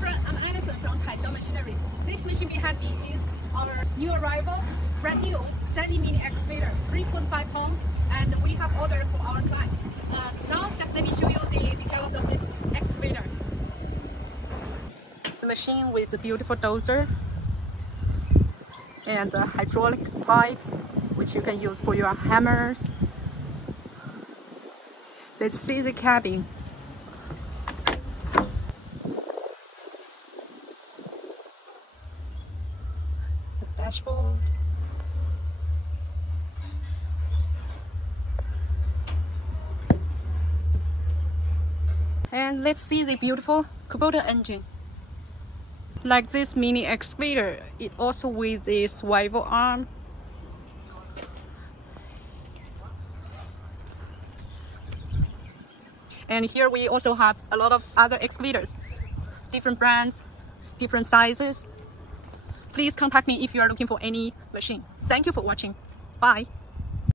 friend, I'm Alison from Machinery. This machine behind me is our new arrival, brand new SANY mini excavator, 3.5 tons, and we have ordered for our client. Now, just let me show you the details of this excavator. The machine with a beautiful dozer and hydraulic pipes, which you can use for your hammers. Let's see the cabin. The dashboard. And let's see the beautiful Kubota engine. Like this mini excavator, it also with a swivel arm. And here we also have a lot of other excavators, different brands, different sizes. Please contact me if you are looking for any machine. Thank you for watching. Bye.